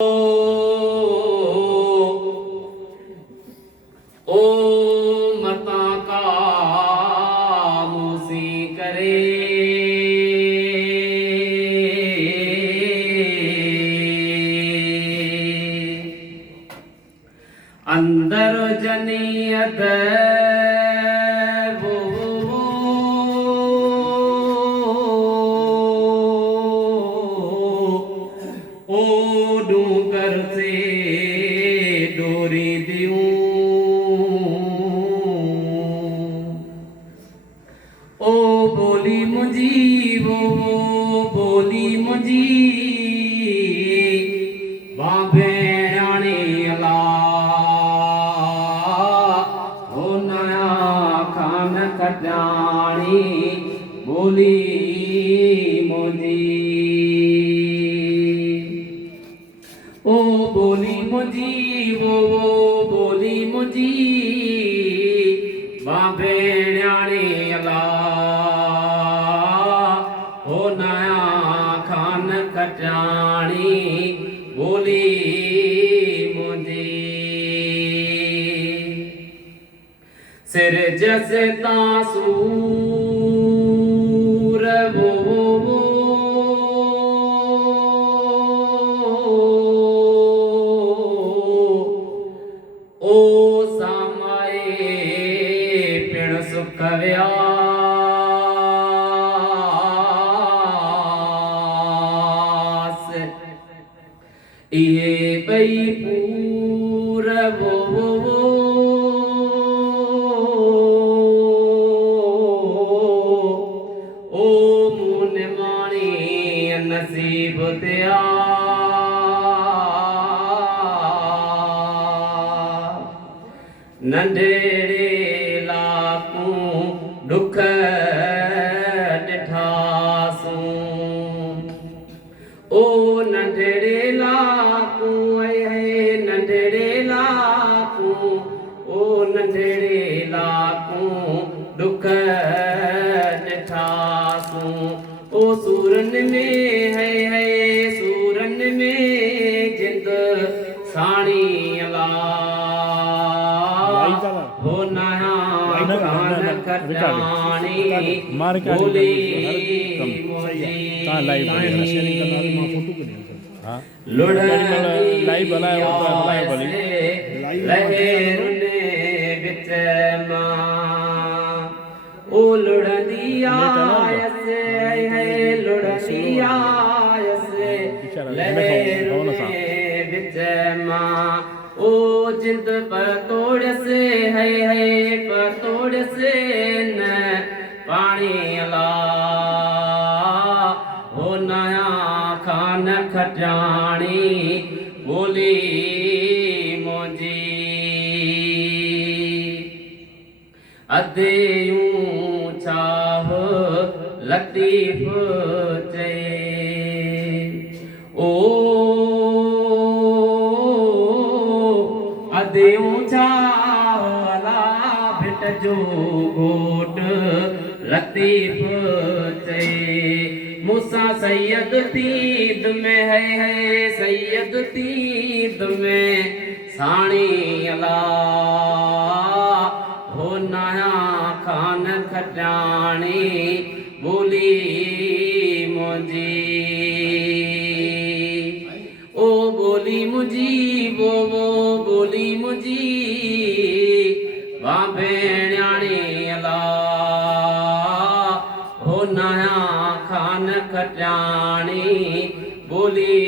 ओ मता का मूसी करे अंदर जनियत ओ डूंगर से डोरी दियूं ओ बोली मुझी वो बोली मुझी भेणाणी अला हो नया खान खटाणी बोली मुझी ओ बोली मुझी वो बोली मुझी भेणाणी अला हो नया खान खटाणी बोली मुझी सिर जैसे तासूर वो ओ सामाए पिण सुख व्यास इहे बई पूर वो ओ मून माणी नसीब त्या नंढेड़े लाकूं दुख ॾिठासूं ओ नंढेड़े लाकूं नंढेड़े लाकूं ओ नंढेड़े लाकूं दुख ॾिठासूं ओ सूरन में है सूरन में जिंद साणी अला हो नया खान खटाणी बोली मुझी लहरुन विच मां ओ लुड़ंदी आयस लुड़ंदी आयस लहरुन विच मां ओ जिंद पतोड़ से है पतोड़ से न पानी अला हो नया खान खटाणी बोली मुझी अधेयूं छाव लतीफ चए ओ अधेयूं छावला भिट जो घोट लतीफ चए मूसा सैयद तीद में है सैयद तीद में साणी अला हो नया खान खटाणी बोली मुझी ओ बोली मुझी वो बोली मुझी भेणाणी अला हो नया खान खटाणी बोली